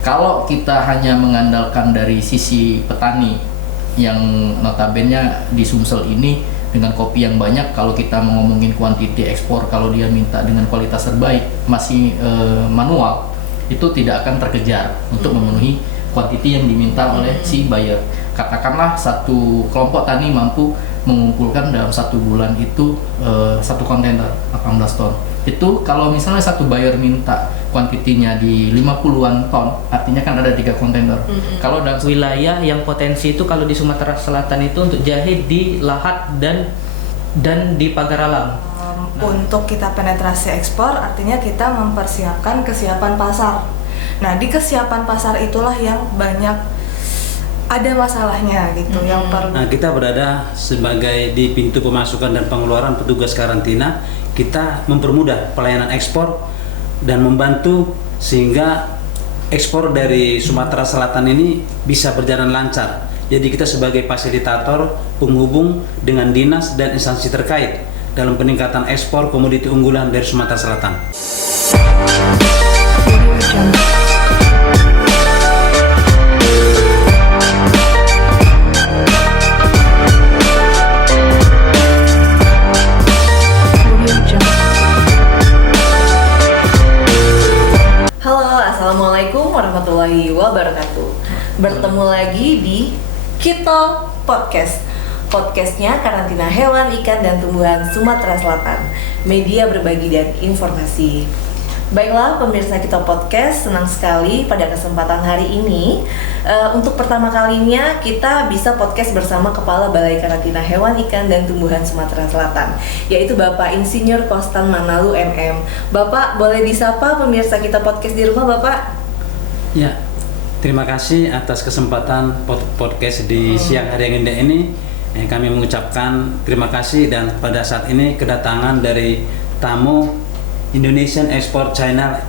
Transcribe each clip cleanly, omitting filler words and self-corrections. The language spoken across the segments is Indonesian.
Kalau kita hanya mengandalkan dari sisi petani yang notabene di Sumsel ini dengan kopi yang banyak, kalau kita mau ngomongin kuantiti ekspor, kalau dia minta dengan kualitas terbaik masih manual, itu tidak akan terkejar untuk memenuhi kuantiti yang diminta oleh si buyer. Katakanlah satu kelompok tani mampu mengumpulkan dalam 1 bulan itu 1 kontainer 18 ton. Itu kalau misalnya satu buyer minta kuantitinya di 50-an ton, artinya kan ada 3 kontainer. Kalau dalam Wilayah yang potensi itu kalau di Sumatera Selatan itu untuk jahe di Lahat dan di Pagar Alam. Untuk kita penetrasi ekspor, artinya kita mempersiapkan kesiapan pasar. Nah, di kesiapan pasar itulah yang banyak ada masalahnya gitu. Yang perlu. Nah, kita berada sebagai di pintu pemasukan dan pengeluaran petugas karantina. Kita mempermudah pelayanan ekspor dan membantu sehingga ekspor dari Sumatera Selatan ini bisa berjalan lancar. Jadi kita sebagai fasilitator penghubung dengan dinas dan instansi terkait dalam peningkatan ekspor komoditi unggulan dari Sumatera Selatan. Assalamualaikum warahmatullahi wabarakatuh. Bertemu lagi di Kito Podcast. Podcastnya Karantina Hewan, Ikan, dan Tumbuhan Sumatera Selatan. Media berbagi dan informasi. Baiklah pemirsa Kito Podcast, senang sekali pada kesempatan hari ini untuk pertama kalinya kita bisa podcast bersama Kepala Balai Karantina Hewan, Ikan, dan Tumbuhan Sumatera Selatan, yaitu Bapak Insinyur Kostan Manalu MM. Bapak boleh disapa pemirsa Kito Podcast di rumah, Bapak? Ya, terima kasih atas kesempatan podcast di siang hari yang indah ini. Kami mengucapkan terima kasih dan pada saat ini kedatangan dari tamu Indonesian Export Channel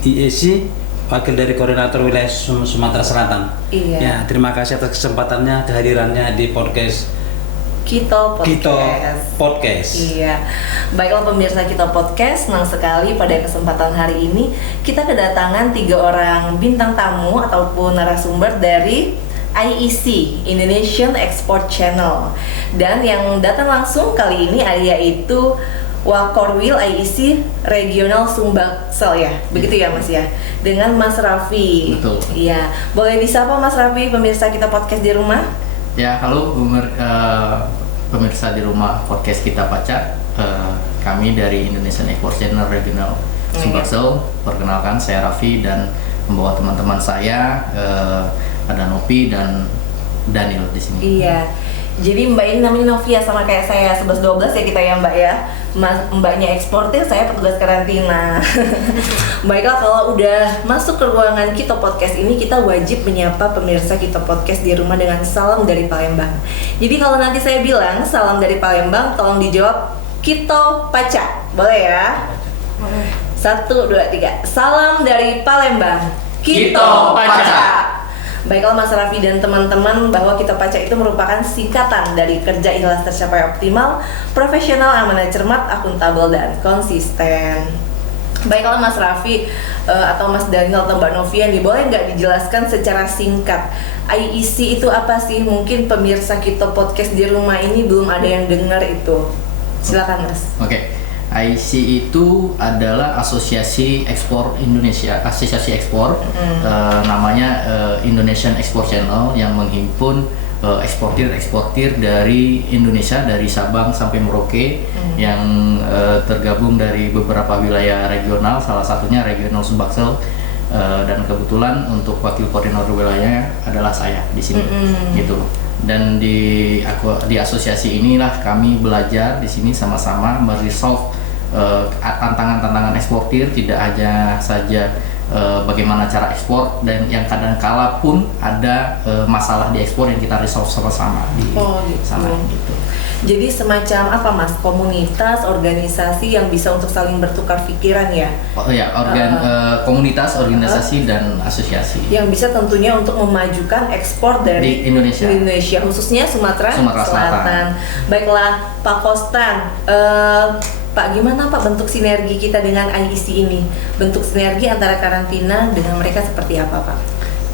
IEC, wakil dari koordinator wilayah Sumatera Selatan. Iya. Ya, terima kasih atas kesempatannya, kehadirannya di podcast Kito Podcast. Kito Podcast. Iya. Baiklah pemirsa Kito Podcast, senang sekali pada kesempatan hari ini kita kedatangan 3 orang bintang tamu ataupun narasumber dari IEC, Indonesian Export Channel. Dan yang datang langsung kali ini yaitu Wakorwil IEC Regional Sumbaksel, ya, begitu ya Mas ya, dengan Mas Raffi. Betul. Iya, boleh disapa Mas Raffi pemirsa Kita Podcast di rumah? Ya, halo pemirsa di rumah podcast Kita Paca. Kami dari Indonesian Export Channel Regional Sumbaksel. Perkenalkan, saya Raffi dan membawa teman-teman saya, ada Nopi dan Daniel di sini. Iya. Jadi Mbak ini namanya Novia, sama kayak saya 11-12 ya kita ya Mbak ya. Mbaknya eksportir, saya petugas karantina. Baiklah, kalau udah masuk ke ruangan Kito Podcast ini, kita wajib menyapa pemirsa Kito Podcast di rumah dengan salam dari Palembang. Jadi kalau nanti saya bilang salam dari Palembang, tolong dijawab Kito Paca. Boleh ya? 1, 2, 3. Salam dari Palembang, Kito Paca. Baiklah Mas Raffi dan teman-teman, bahwa Kito Paca itu merupakan singkatan dari kerja ikhlas tercapai optimal, profesional, amanah, cermat, akuntabel, dan konsisten. Baiklah Mas Raffi atau Mas Daniel atau Mbak Novia nih, boleh nggak dijelaskan secara singkat IEC itu apa sih? Mungkin pemirsa Kito Podcast di rumah ini belum ada yang dengar itu. Silakan Mas. Oke. IEC itu adalah Asosiasi Ekspor Indonesia, Asosiasi Ekspor, namanya Indonesian Export Channel, yang menghimpun eksportir dari Indonesia, dari Sabang sampai Merauke, yang tergabung dari beberapa wilayah regional, salah satunya regional Sumbaksel, dan kebetulan untuk wakil koordinator wilayahnya adalah saya di sini, gitu. Dan di asosiasi inilah kami belajar di sini sama-sama meresolve tantangan-tantangan eksportir, tidak hanya saja bagaimana cara ekspor, dan yang kadang kala pun ada masalah di ekspor yang kita resolve sama-sama di sana gitu. Jadi semacam apa Mas? Komunitas, organisasi yang bisa untuk saling bertukar pikiran ya? Oh ya, komunitas, organisasi dan asosiasi. Yang bisa tentunya untuk memajukan ekspor dari Indonesia, khususnya Sumatera Selatan. Baiklah Pak Kostan, Pak, gimana Pak bentuk sinergi kita dengan IEC ini? Bentuk sinergi antara karantina dengan mereka seperti apa Pak?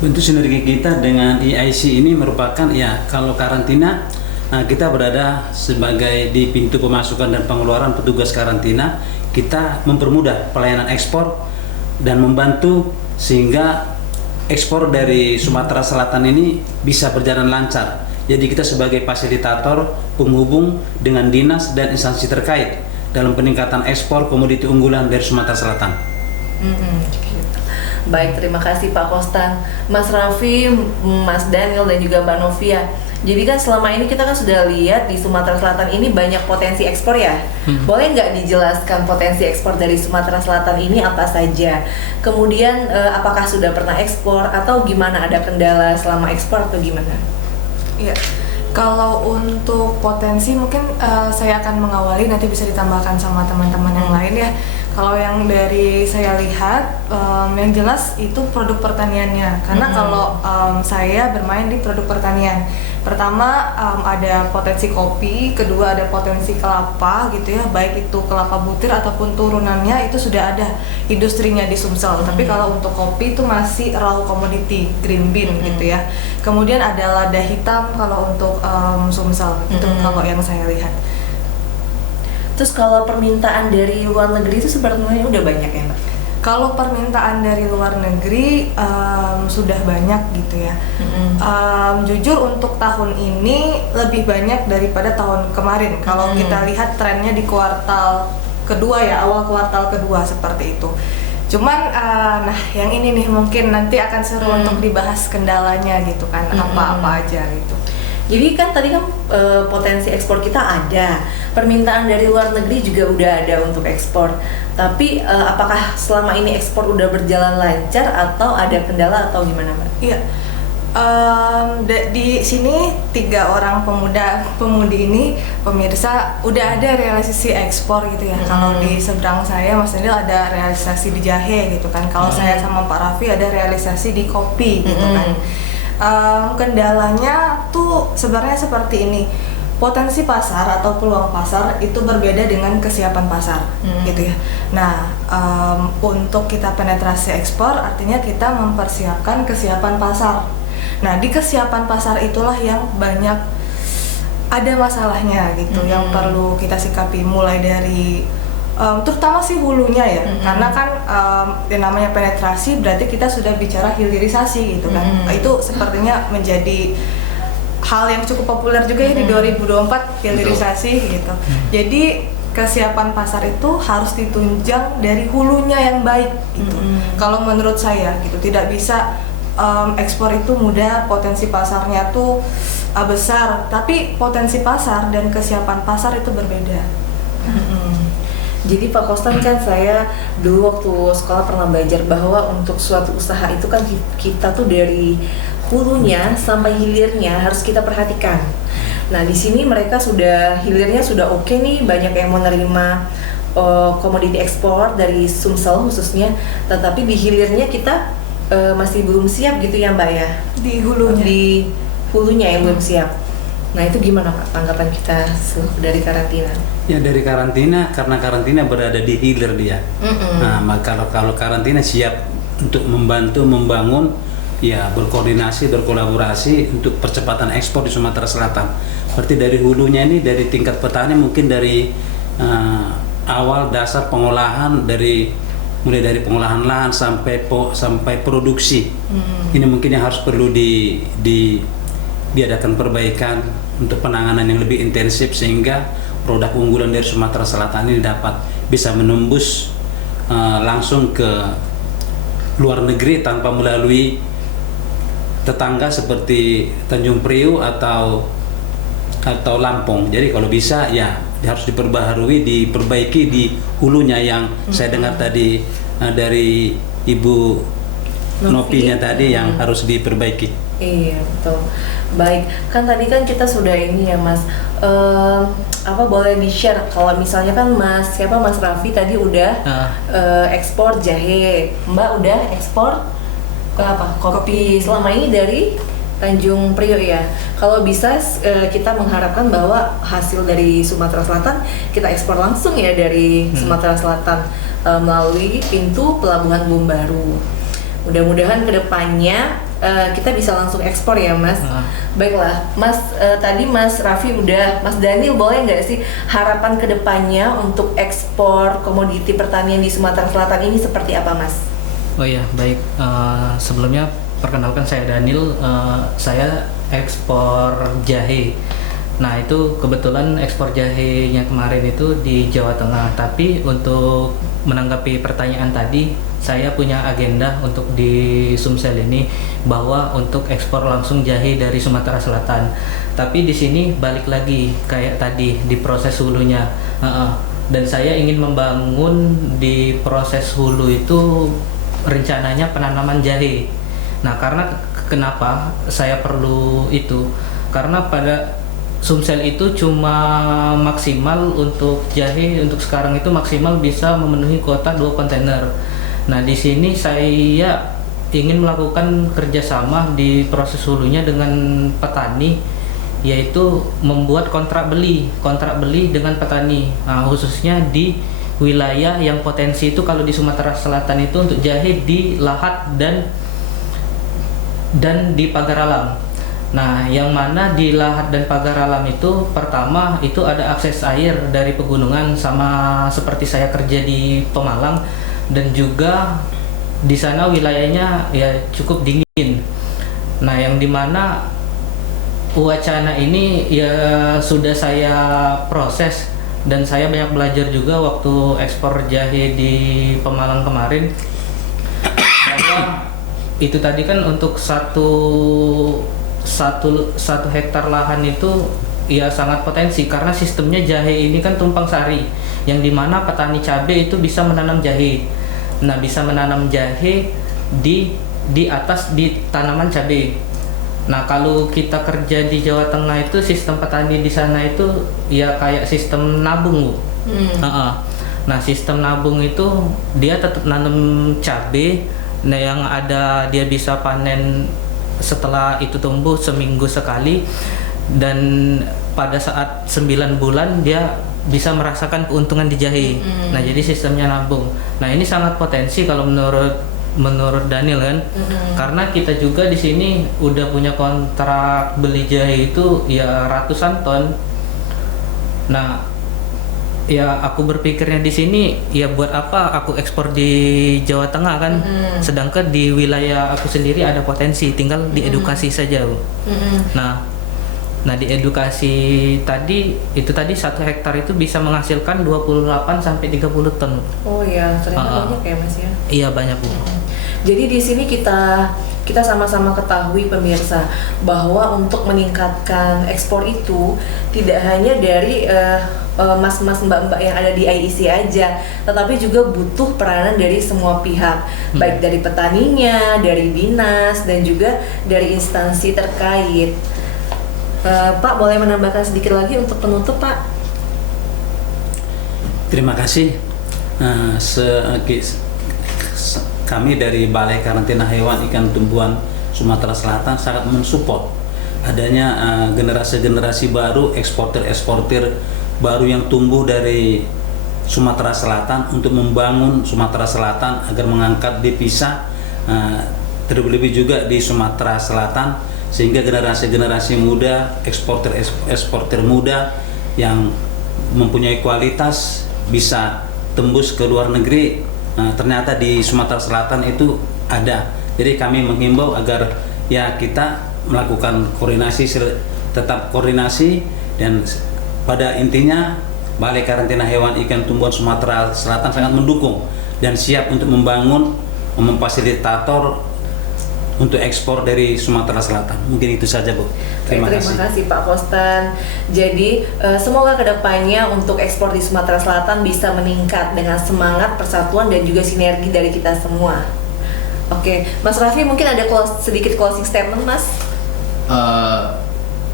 Bentuk sinergi kita dengan EIC ini merupakan ya, kalau karantina kita berada sebagai di pintu pemasukan dan pengeluaran petugas karantina. Kita mempermudah pelayanan ekspor dan membantu sehingga ekspor dari Sumatera Selatan ini bisa berjalan lancar. Jadi kita sebagai fasilitator penghubung dengan dinas dan instansi terkait dalam peningkatan ekspor komoditi unggulan dari Sumatera Selatan. Baik, terima kasih Pak Kostan, Mas Raffi, Mas Daniel dan juga Mbak Novia. Jadi kan selama ini kita kan sudah lihat di Sumatera Selatan ini banyak potensi ekspor ya. Boleh nggak dijelaskan potensi ekspor dari Sumatera Selatan ini apa saja? Kemudian apakah sudah pernah ekspor atau gimana, ada kendala selama ekspor atau gimana? Iya, kalau untuk potensi mungkin saya akan mengawali, nanti bisa ditambahkan sama teman-teman yang lain ya. Kalau yang dari saya lihat, yang jelas itu produk pertaniannya. Karena kalau saya bermain di produk pertanian, pertama ada potensi kopi, kedua ada potensi kelapa gitu ya, baik itu kelapa butir ataupun turunannya itu sudah ada industrinya di Sumsel. Tapi kalau untuk kopi itu masih raw commodity, green bean gitu ya. Kemudian ada lada hitam kalau untuk Sumsel, itu kalau yang saya lihat. Terus kalau permintaan dari luar negeri itu sebenarnya udah banyak ya Mbak? Kalau permintaan dari luar negeri sudah banyak gitu ya. Jujur untuk tahun ini lebih banyak daripada tahun kemarin. Kalau kita lihat trennya di kuartal kedua ya, awal kuartal kedua seperti itu. Cuman nah yang ini nih mungkin nanti akan seru untuk dibahas kendalanya gitu kan, apa-apa aja gitu. Jadi kan tadi kan potensi ekspor kita ada, permintaan dari luar negeri juga udah ada untuk ekspor. Tapi apakah selama ini ekspor udah berjalan lancar atau ada kendala atau gimana Mbak? Iya, di sini 3 orang pemudi ini pemirsa udah ada realisasi ekspor gitu ya. Kalau di seberang saya Mas Daniel ada realisasi di jahe gitu kan. Kalau saya sama Pak Raffi ada realisasi di kopi gitu kan. Kendalanya tuh sebenarnya seperti ini, potensi pasar atau peluang pasar itu berbeda dengan kesiapan pasar gitu ya. Nah untuk kita penetrasi ekspor artinya kita mempersiapkan kesiapan pasar. Nah di kesiapan pasar itulah yang banyak ada masalahnya gitu, yang perlu kita sikapi mulai dari terutama sih hulunya ya, karena kan yang namanya penetrasi berarti kita sudah bicara hilirisasi gitu kan. Itu sepertinya menjadi hal yang cukup populer juga ya di 2024, hilirisasi gitu. Jadi kesiapan pasar itu harus ditunjang dari hulunya yang baik gitu. Kalau menurut saya gitu, tidak bisa ekspor itu mudah, potensi pasarnya tuh besar, tapi potensi pasar dan kesiapan pasar itu berbeda. Jadi Pak Kostan, kan saya dulu waktu sekolah pernah belajar bahwa untuk suatu usaha itu kan kita tuh dari hulunya sampai hilirnya harus kita perhatikan. Nah di sini mereka sudah hilirnya sudah oke nih, banyak yang menerima komoditi ekspor dari Sumsel khususnya, tetapi di hilirnya kita masih belum siap gitu ya Mbak ya? Di hulunya yang belum siap. Nah itu gimana Pak tanggapan kita dari karantina? Ya dari karantina, karena karantina berada di hilir dia. Nah maka kalau karantina siap untuk membantu membangun, ya berkoordinasi, berkolaborasi untuk percepatan ekspor di Sumatera Selatan. Berarti dari hulunya ini, dari tingkat petani mungkin dari awal dasar pengolahan, mulai dari pengolahan lahan sampai produksi. Ini mungkin yang harus perlu diadakan perbaikan untuk penanganan yang lebih intensif sehingga produk unggulan dari Sumatera Selatan ini bisa menembus langsung ke luar negeri tanpa melalui tetangga seperti Tanjung Priuk atau Lampung. Jadi kalau bisa ya harus diperbaiki di hulunya yang saya dengar tadi dari Ibu Nopinya tadi yang harus diperbaiki. Iya betul. Baik, kan tadi kan kita sudah ini ya Mas, boleh di-share kalau misalnya kan Mas Raffi tadi udah ekspor jahe, Mbak udah ekspor apa? Kopi. Selama ini dari Tanjung Priok ya. Kalau bisa kita mengharapkan bahwa hasil dari Sumatera Selatan kita ekspor langsung ya dari Sumatera Selatan melalui pintu Pelabuhan Bombaru. Mudah-mudahan kedepannya kita bisa langsung ekspor ya Mas. Baiklah Mas, tadi Mas Raffi udah, Mas Daniel boleh nggak sih harapan kedepannya untuk ekspor komoditi pertanian di Sumatera Selatan ini seperti apa Mas? Oh iya, baik. Sebelumnya perkenalkan saya Daniel, saya ekspor jahe. Nah itu kebetulan ekspor jahenya kemarin itu di Jawa Tengah. Tapi untuk menanggapi pertanyaan tadi, saya punya agenda untuk di Sumsel ini bahwa untuk ekspor langsung jahe dari Sumatera Selatan. Tapi di sini balik lagi kayak tadi di proses hulunya. Dan saya ingin membangun di proses hulu itu rencananya penanaman jahe. Nah, karena kenapa saya perlu itu? Karena pada Sumsel itu cuma maksimal untuk jahe untuk sekarang itu maksimal bisa memenuhi kuota 2 kontainer. Nah, di sini saya ingin melakukan kerjasama di proses hulunya dengan petani, yaitu membuat kontrak beli dengan petani. Nah, khususnya di wilayah yang potensi itu kalau di Sumatera Selatan itu untuk jahe di Lahat dan di Pagar Alam. Nah, yang mana di Lahat dan Pagar Alam itu pertama itu ada akses air dari pegunungan, sama seperti saya kerja di Pemalang, dan juga di sana wilayahnya ya cukup dingin. Nah, yang dimana wacana ini ya sudah saya proses dan saya banyak belajar juga waktu ekspor jahe di Pemalang kemarin. Bahwa itu tadi kan untuk satu hektar lahan itu ya sangat potensi, karena sistemnya jahe ini kan tumpang sari, yang dimana petani cabai itu bisa menanam jahe. Nah, bisa menanam jahe di atas di tanaman cabai. Nah, kalau kita kerja di Jawa Tengah itu sistem petani di sana itu ya kayak sistem nabung, Bu. Nah, sistem nabung itu dia tetap nanam cabai. Nah, yang ada dia bisa panen setelah itu tumbuh seminggu sekali, dan pada saat 9 bulan dia bisa merasakan keuntungan di jahe. Nah, jadi sistemnya nabung. Nah, ini sangat potensi kalau menurut Daniel kan, karena kita juga di sini udah punya kontrak beli jahe itu ya ratusan ton. Nah, ya aku berpikirnya di sini ya buat apa aku ekspor di Jawa Tengah kan, sedangkan di wilayah aku sendiri ada potensi, tinggal diedukasi saja, Bu. Nah, di edukasi tadi 1 hektar itu bisa menghasilkan 28 sampai 30 ton. Oh ya, ternyata banyak ya Mas ya. Iya, banyak, Bu. Jadi di sini kita sama-sama ketahui pemirsa bahwa untuk meningkatkan ekspor itu tidak hanya dari mas-mas mbak-mbak yang ada di IEC aja, tetapi juga butuh peranan dari semua pihak, baik dari petaninya, dari dinas, dan juga dari instansi terkait. Pak, boleh menambahkan sedikit lagi untuk penutup, Pak? Terima kasih. Kami dari Balai Karantina Hewan Ikan Tumbuhan Sumatera Selatan sangat mensupport adanya generasi-generasi baru, eksportir baru yang tumbuh dari Sumatera Selatan untuk membangun Sumatera Selatan agar mengangkat devisa, terlebih juga di Sumatera Selatan, sehingga generasi-generasi muda, eksportir muda yang mempunyai kualitas bisa tembus ke luar negeri. Ternyata di Sumatera Selatan itu ada. Jadi kami menghimbau agar ya kita melakukan tetap koordinasi, dan pada intinya Balai Karantina Hewan Ikan Tumbuhan Sumatera Selatan sangat mendukung dan siap untuk memfasilitator untuk ekspor dari Sumatera Selatan. Mungkin itu saja, Bu. Terima kasih Pak Kostan. Jadi semoga kedepannya untuk ekspor di Sumatera Selatan bisa meningkat dengan semangat persatuan dan juga sinergi dari kita semua. Oke, Mas Raffi mungkin ada sedikit closing statement, Mas?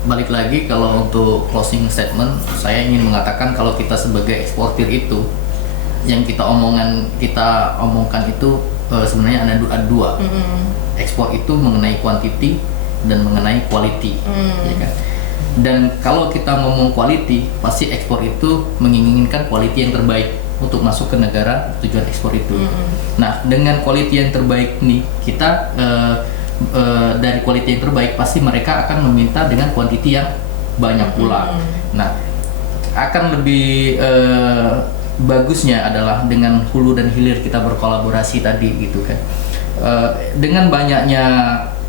Balik lagi, kalau untuk closing statement, saya ingin mengatakan kalau kita sebagai eksportir itu, yang kita omongkan itu sebenarnya ada dua. Ekspor itu mengenai quantity, dan mengenai quality, ya kan. Dan kalau kita ngomong quality, pasti ekspor itu menginginkan quality yang terbaik untuk masuk ke negara tujuan ekspor itu. Nah, dengan quality yang terbaik nih, kita dari quality yang terbaik pasti mereka akan meminta dengan quantity yang banyak pula. Nah, akan lebih bagusnya adalah dengan hulu dan hilir kita berkolaborasi tadi gitu kan. Dengan banyaknya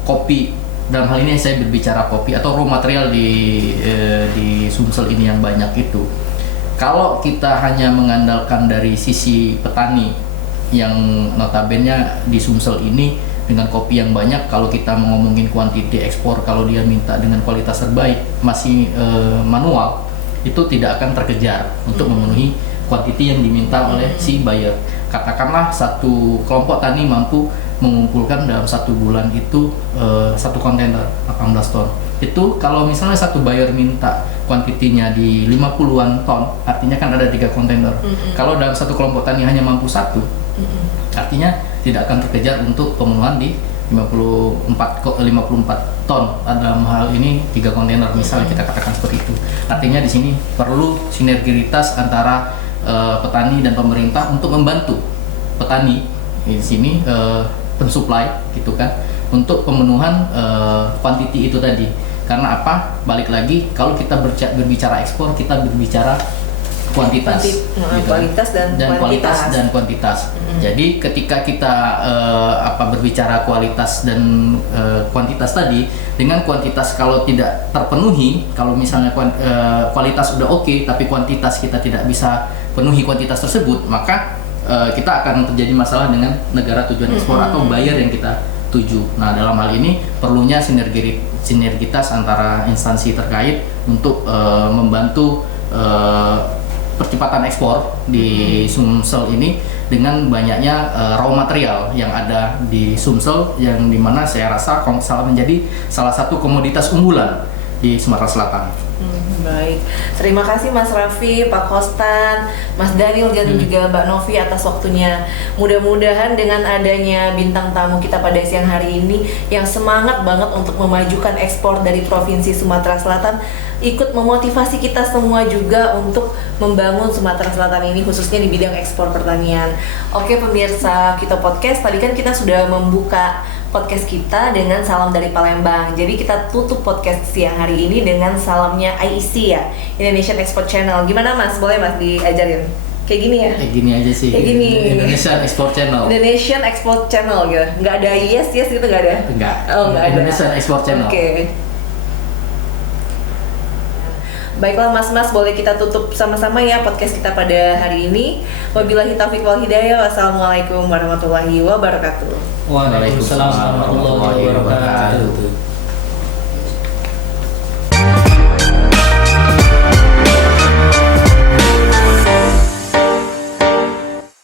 kopi, dalam hal ini saya berbicara kopi atau raw material di Sumsel ini yang banyak itu. Kalau kita hanya mengandalkan dari sisi petani yang notabene di Sumsel ini dengan kopi yang banyak, kalau kita ngomongin kuantiti ekspor, kalau dia minta dengan kualitas terbaik masih manual, itu tidak akan terkejar untuk memenuhi kuantiti yang diminta oleh si buyer. Katakanlah satu kelompok tani mampu mengumpulkan dalam 1 bulan itu 1 kontainer 18 ton. Itu kalau misalnya satu buyer minta kuantitinya di 50-an ton, artinya kan ada 3 kontainer. Kalau dalam satu kelompok tani hanya mampu 1, artinya tidak akan terkejar untuk pemenuhan di 54 ton. Dalam hal ini 3 kontainer misalnya kita katakan seperti itu. Artinya di sini perlu sinergitas antara petani dan pemerintah untuk membantu petani di sini pensuplai gitu kan, untuk pemenuhan kuantiti itu tadi. Karena apa? Balik lagi, kalau kita berbicara ekspor, kita berbicara kuantitas, gitu. Kualitas dan kuantitas. Jadi ketika kita berbicara kualitas dan kuantitas tadi, dengan kuantitas kalau tidak terpenuhi, kalau misalnya kualitas udah oke, tapi kuantitas kita tidak bisa penuhi kuantitas tersebut, maka kita akan terjadi masalah dengan negara tujuan ekspor atau buyer yang kita tuju. Nah, dalam hal ini perlunya sinergitas antara instansi terkait untuk membantu percepatan ekspor di Sumsel ini dengan banyaknya raw material yang ada di Sumsel, yang dimana saya rasa menjadi salah satu komoditas unggulan di Sumatera Selatan. Baik, terima kasih Mas Raffi, Pak Kostan, Mas Daniel dan juga Mbak Novi atas waktunya. Mudah-mudahan dengan adanya bintang tamu kita pada siang hari ini yang semangat banget untuk memajukan ekspor dari Provinsi Sumatera Selatan, ikut memotivasi kita semua juga untuk membangun Sumatera Selatan ini khususnya di bidang ekspor pertanian. Oke pemirsa Kito Podcast, tadi kan kita sudah membuka podcast kita dengan salam dari Palembang. Jadi kita tutup podcast siang hari ini dengan salamnya IEC ya, Indonesian Export Channel. Gimana Mas? Boleh Mas diajarin? Kayak gini ya? Kayak gini aja sih. Kayak gini. Indonesian Export Channel. Indonesian Export Channel gitu. Nggak ada yes gitu nggak ada? Enggak. Oh nggak ada. Indonesian Export Channel. Oke. Baiklah Mas-mas, boleh kita tutup sama-sama ya podcast kita pada hari ini. Wabillahi taufiq wal hidayah. Wassalamualaikum warahmatullahi wabarakatuh. Waalaikumsalam warahmatullahi wabarakatuh.